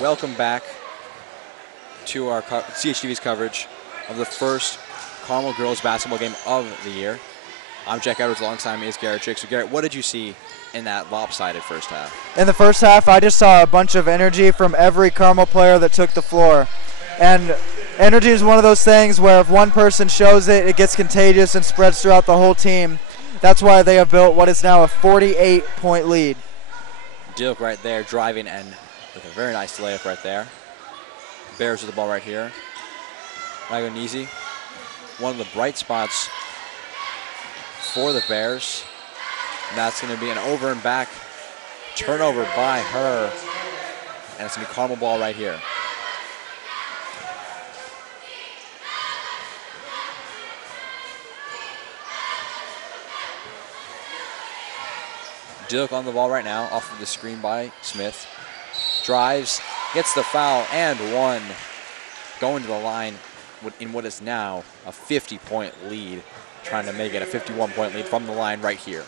welcome back to our CHTV's coverage of the first Carmel girls basketball game of the year. I'm Jack Edwards, alongside me is Garrett Chick. So Garrett, what did you see in that lopsided first half? In the first half, I just saw a bunch of energy from every Carmel player that took the floor. And energy is one of those things where if one person shows it, it gets contagious and spreads throughout the whole team. That's why they have built what is now a 48-point lead. Dilk right there driving and with a very nice layup right there. Bears with the ball right here. Ragonese, one of the bright spots for the Bears. And that's going to be an over and back turnover by her. And it's going to be Carmel ball right here. Dilk on the ball right now, off of the screen by Smith. Drives, gets the foul, and one. Going to the line in what is now a 50-point lead. Trying to make it a 51-point lead from the line right here.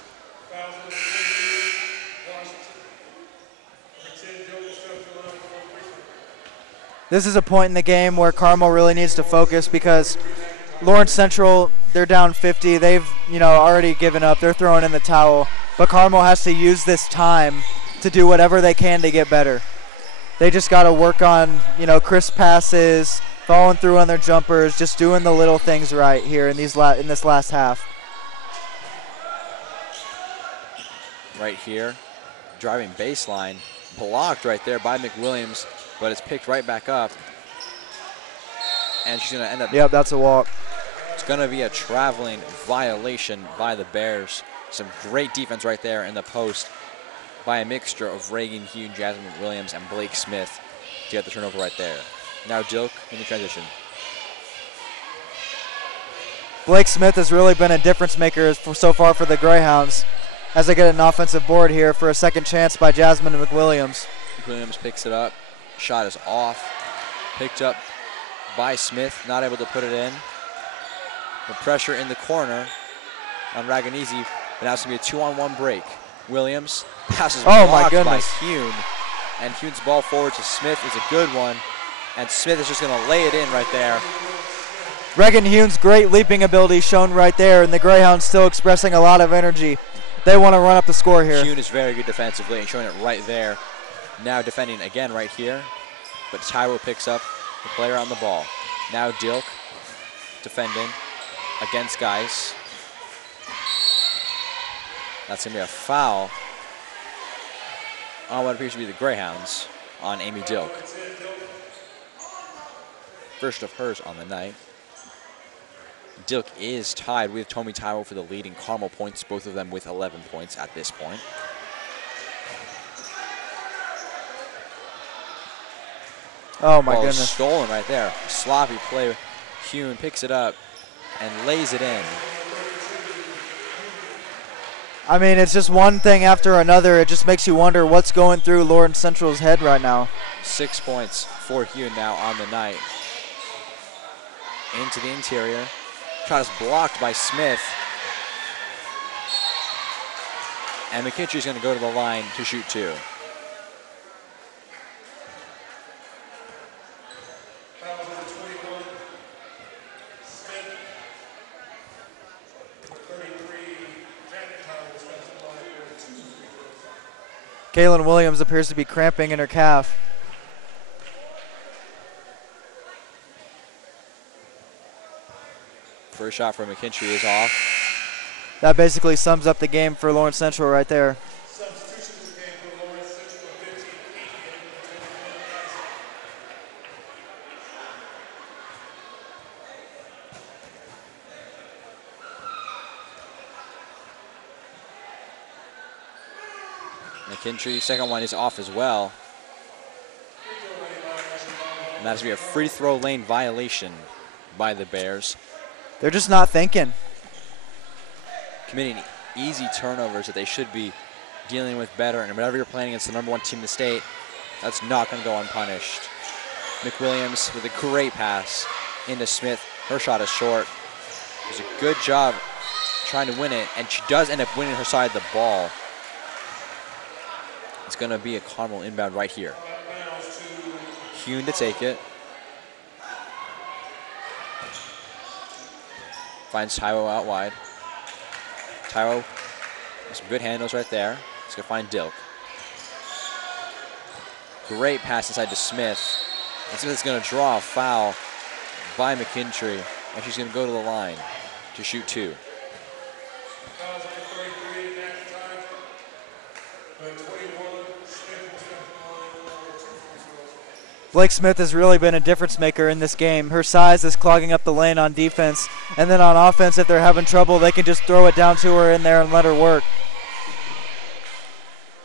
This is a point in the game where Carmel really needs to focus because Lawrence Central, they're down 50. They've, already given up. They're throwing in the towel. But Carmel has to use this time to do whatever they can to get better. They just got to work on, crisp passes, following through on their jumpers, just doing the little things right here in this last half. Right here, driving baseline, blocked right there by McWilliams, but it's picked right back up. And she's going to end up. Yep, that's a walk. It's going to be a traveling violation by the Bears. Some great defense right there in the post by a mixture of Reagan Hune, Jasmine Williams, and Blake Smith to get the turnover right there. Now Dilk in the transition. Blake Smith has really been a difference maker so far for the Greyhounds as they get an offensive board here for a second chance by Jasmine McWilliams. McWilliams picks it up. Shot is off. Picked up by Smith, not able to put it in. The pressure in the corner on Ragonese. But now it's going to be a 2-on-1 break. Williams passes blocked by Hune. And Hune's ball forward to Smith is a good one. And Smith is just going to lay it in right there. Reagan Hune's great leaping ability shown right there, and the Greyhounds still expressing a lot of energy. They want to run up the score here. Hune is very good defensively and showing it right there. Now defending again right here. But Tyro picks up the player on the ball. Now Dilk defending against Geis. That's going to be a foul on what appears to be the Greyhounds on Amy Dilk. First of hers on the night. Dilk is tied with Tomi Taiwo for the leading Carmel points, both of them with 11 points at this point. Oh my Ball goodness. Stolen right there. Sloppy play. Hune picks it up and lays it in. I mean, it's just one thing after another. It just makes you wonder what's going through Lawrence Central's head right now. 6 points for Hune now on the night. Into the interior. Shot is blocked by Smith. And McKinstry's going to go to the line to shoot two. Kaylin Williams appears to be cramping in her calf. First shot from McKinstry is off. That basically sums up the game for Lawrence Central right there. McKinstry, second one is off as well. And that's going to be a free throw lane violation by the Bears. They're just not thinking. Committing easy turnovers that they should be dealing with better. And whenever you're playing against the #1 team in the state, that's not going to go unpunished. McWilliams with a great pass into Smith. Her shot is short. It was a good job trying to win it, and she does end up winning her side of the ball. It's going to be a Carmel inbound right here. Hune to take it. Finds Taiwo out wide. Taiwo with some good handles right there. He's going to find Dilk. Great pass inside to Smith. And Smith is going to draw a foul by McKinstry, and she's going to go to the line to shoot 2. Blake Smith has really been a difference maker in this game. Her size is clogging up the lane on defense, and then on offense, if they're having trouble, they can just throw it down to her in there and let her work.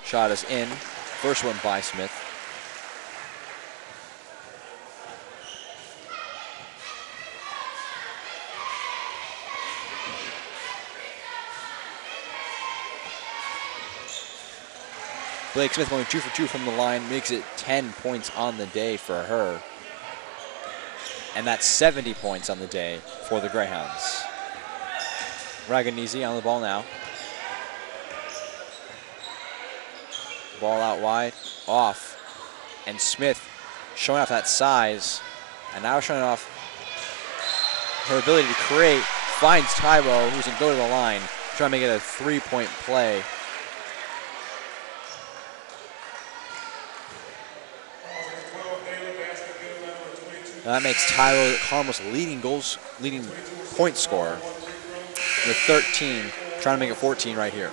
Shot is in. First one by Smith. Blake Smith going 2 for 2 from the line, makes it 10 points on the day for her. And that's 70 points on the day for the Greyhounds. Raganese on the ball now. Ball out wide, off. And Smith showing off that size. And now showing off her ability to create. Finds Taiwo, who's going to go to the line, trying to make it a 3-point play. That makes Taiwo Carmel's leading point scorer with 13, trying to make it 14 right here.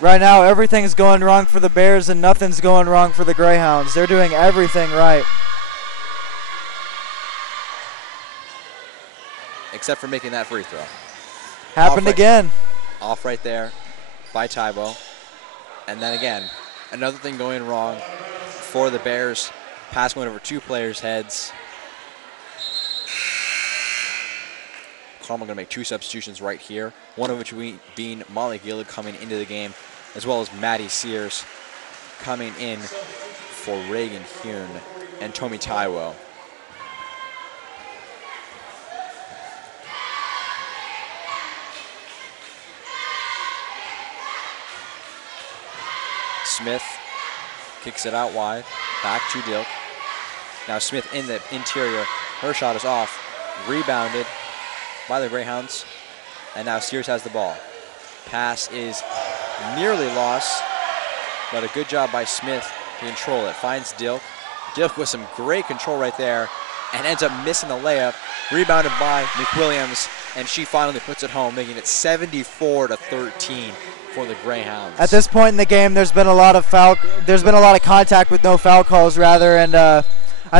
Right now, everything's going wrong for the Bears and nothing's going wrong for the Greyhounds. They're doing everything right. Except for making that free throw. Happened again. Off right there by Taiwo. And then again, another thing going wrong for the Bears. Pass went over 2 players' heads. Carmel going to make 2 substitutions right here, one of which being Molly Gillig coming into the game, as well as Maddie Sears coming in for Reagan Hune and Tomi Taiwo. Smith kicks it out wide, back to Dilk. Now Smith in the interior. Her shot is off, rebounded by the Greyhounds, and now Sears has the ball. Pass is nearly lost, but a good job by Smith to control it. Finds Dilk. Dilk with some great control right there, and ends up missing the layup. Rebounded by McWilliams, and she finally puts it home, making it 74-13 for the Greyhounds. At this point in the game, there's been a lot of contact with no foul calls, rather, and I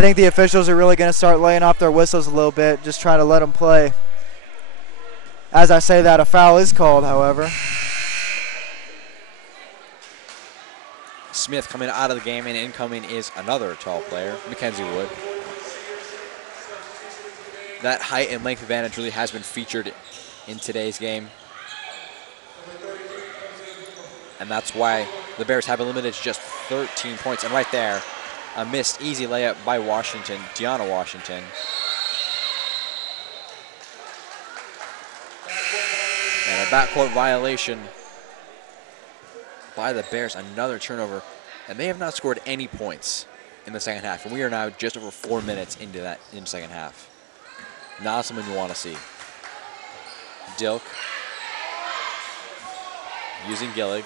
think the officials are really going to start laying off their whistles a little bit, just trying to let them play. As I say that, a foul is called, however. Smith coming out of the game, and incoming is another tall player, Mackenzie Wood. That height and length advantage really has been featured in today's game. And that's why the Bears have been limited to just 13 points. And right there, a missed easy layup by Washington, Deanna Washington. And a backcourt violation by the Bears, another turnover. And they have not scored any points in the second half. And we are now just over 4 minutes into the second half. Not something you want to see. Dilk using Gillig.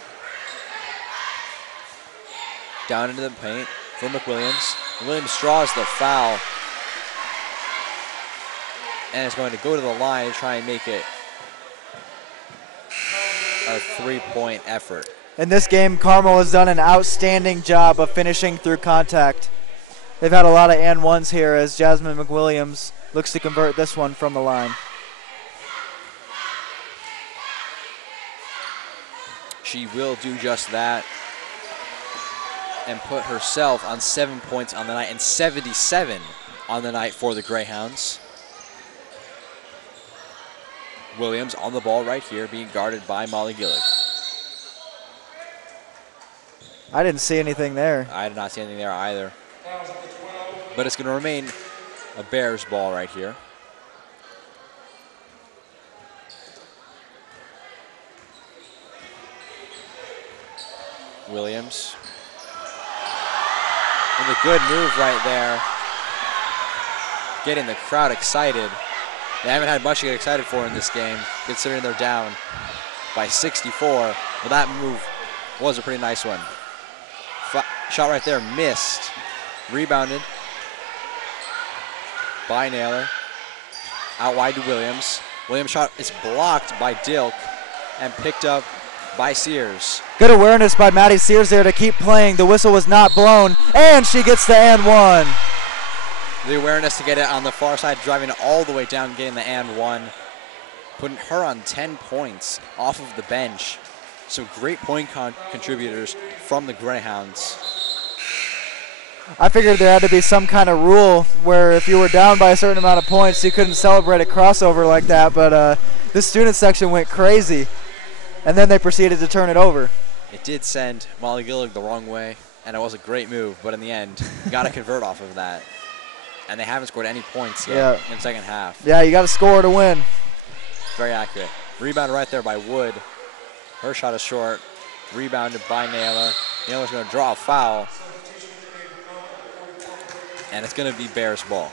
Down into the paint for McWilliams. Williams draws the foul and is going to go to the line and try and make it a 3-point effort. In this game, Carmel has done an outstanding job of finishing through contact. They've had a lot of and ones here as Jasmine McWilliams looks to convert this one from the line. She will do just that and put herself on 7 points on the night and 77 on the night for the Greyhounds. Williams on the ball right here, being guarded by Molly Gillig. I didn't see anything there. I did not see anything there either. But it's going to remain a Bears ball right here. Williams with a good move right there. Getting the crowd excited. They haven't had much to get excited for in this game, considering they're down by 64. But that move was a pretty nice one. Shot right there, missed. Rebounded by Naylor. Out wide to Williams. Williams' shot is blocked by Dilk and picked up by Sears. Good awareness by Maddie Sears there to keep playing. The whistle was not blown, and she gets the and one. The awareness to get it on the far side, driving it all the way down, getting the and one, putting her on 10 points off of the bench. Some great point contributors from the Greyhounds. I figured there had to be some kind of rule where if you were down by a certain amount of points, you couldn't celebrate a crossover like that, but this student section went crazy, and then they proceeded to turn it over. It did send Molly Gillig the wrong way, and it was a great move, but in the end, you got to convert off of that. And they haven't scored any points yet in the second half. Yeah, you got to score to win. Very accurate. Rebound right there by Wood. Her shot is short. Rebounded by Naylor. Naylor's going to draw a foul. And it's going to be Bears ball.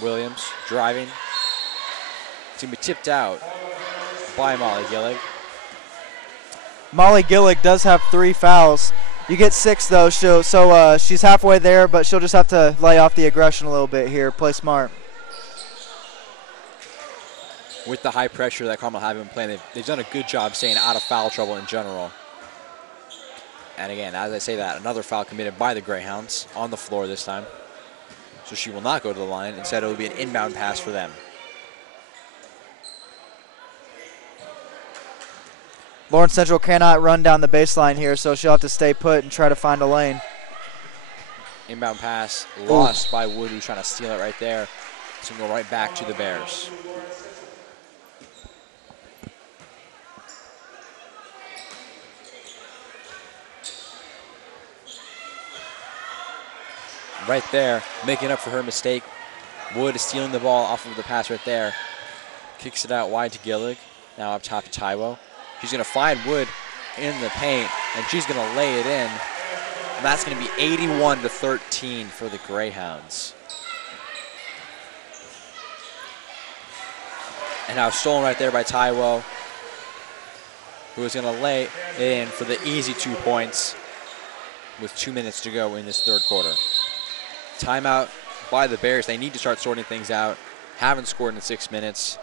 Williams driving. It's going to be tipped out by Molly Gillig. Molly Gillig does have 3 fouls. You get 6 though, so she's halfway there, but she'll just have to lay off the aggression a little bit here. Play smart. With the high pressure that Carmel have been playing, they've done a good job staying out of foul trouble in general. And again, as I say that, another foul committed by the Greyhounds on the floor this time. So she will not go to the line. Instead, it will be an inbound pass for them. Lawrence Central cannot run down the baseline here, so she'll have to stay put and try to find a lane. Inbound pass lost by Wood, who's trying to steal it right there. It's going to go right back to the Bears. Right there, making up for her mistake. Wood is stealing the ball off of the pass right there. Kicks it out wide to Gillig. Now up top to Taiwo. She's going to find Wood in the paint, and she's going to lay it in. And that's going to be 81-13 for the Greyhounds. And now stolen right there by Taiwo, who is going to lay it in for the easy 2 points with 2 minutes to go in this third quarter. Timeout by the Bears. They need to start sorting things out. Haven't scored in 6 minutes.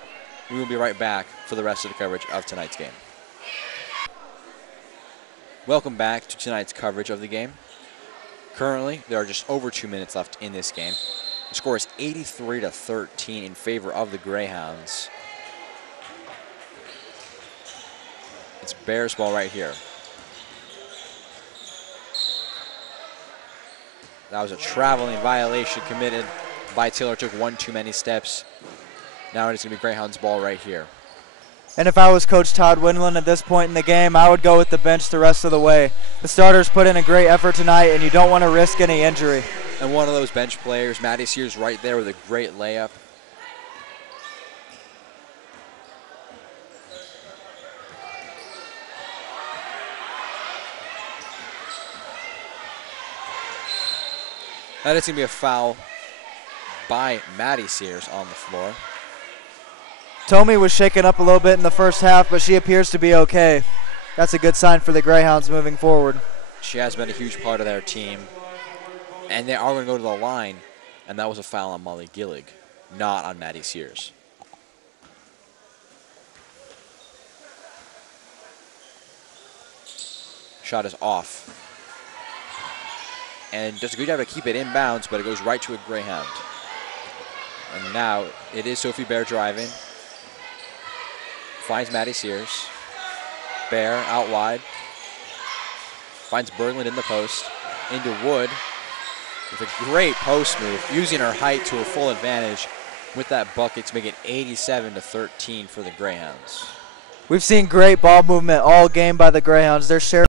We will be right back for the rest of the coverage of tonight's game. Welcome back to tonight's coverage of the game. Currently, there are just over 2 minutes left in this game. The score is 83-13 in favor of the Greyhounds. It's Bears ball right here. That was a traveling violation committed by Taylor. Took one too many steps. Now it's going to be Greyhounds ball right here. And if I was Coach Todd Windland at this point in the game, I would go with the bench the rest of the way. The starters put in a great effort tonight, and you don't want to risk any injury. And one of those bench players, Maddie Sears, right there with a great layup. That is going to be a foul by Maddie Sears on the floor. Tommy was shaken up a little bit in the first half, but she appears to be okay. That's a good sign for the Greyhounds moving forward. She has been a huge part of their team. And they are going to go to the line, and that was a foul on Molly Gillig, not on Maddie Sears. Shot is off. And does a good job to keep it inbounds, but it goes right to a Greyhound. And now it is Sophie Bear driving. Finds Maddie Sears. Bear out wide. Finds Berglund in the post. Into Wood with a great post move, using her height to her full advantage with that bucket to make it 87-13 for the Greyhounds. We've seen great ball movement all game by the Greyhounds. Their share